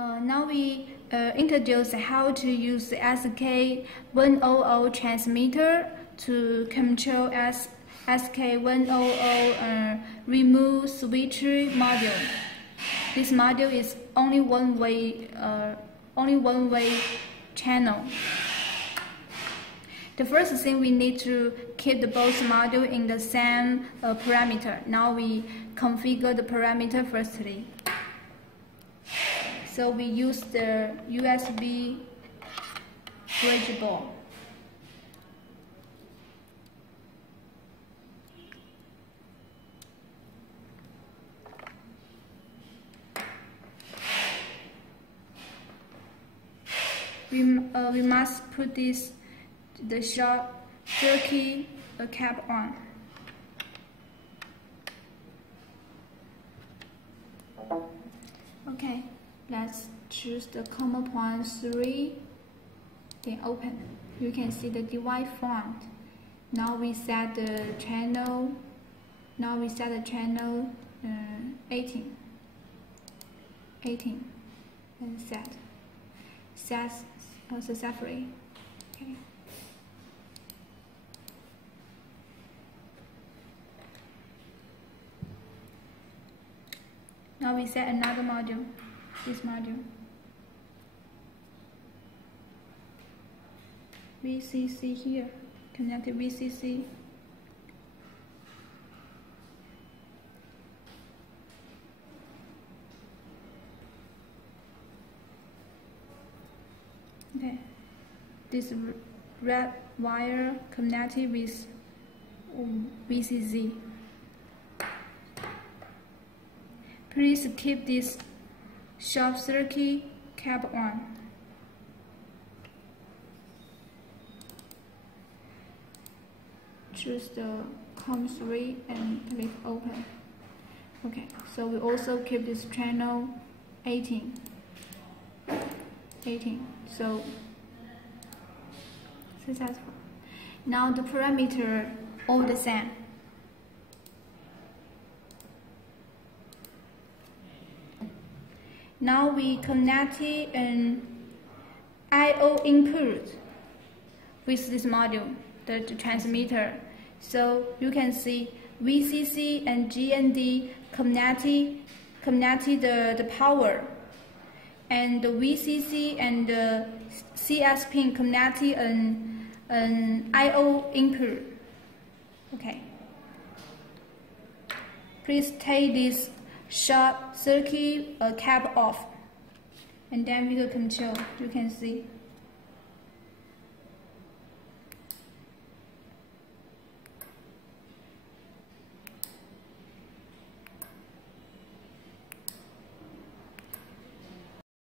Now we introduce how to use the SK100 transmitter to control SK100 remote switch module. This module is only one way channel. The first thing, we need to keep both modules in the same parameter. Now we configure the parameter firstly. So we use the USB bridge board. We must put the short circuit cap on. Okay, let's choose the common point 3, then open. You can see the device formed. Now we set the channel. 18 and set successfully. Okay. Now we set another module, this module. VCC here, connected VCC. Okay, this red wire connected with VCC. Please keep this short circuit cap on. Choose the COM3 and click open. Okay, so we also keep this channel 18. So successful. Now the parameter all the same. Now we connected an I/O input with this module, the transmitter. So you can see VCC and GND connected the power, and the VCC and the CS pin connected an I/O input. Okay. Please take this short circuit cap off, and then we will control. You can see.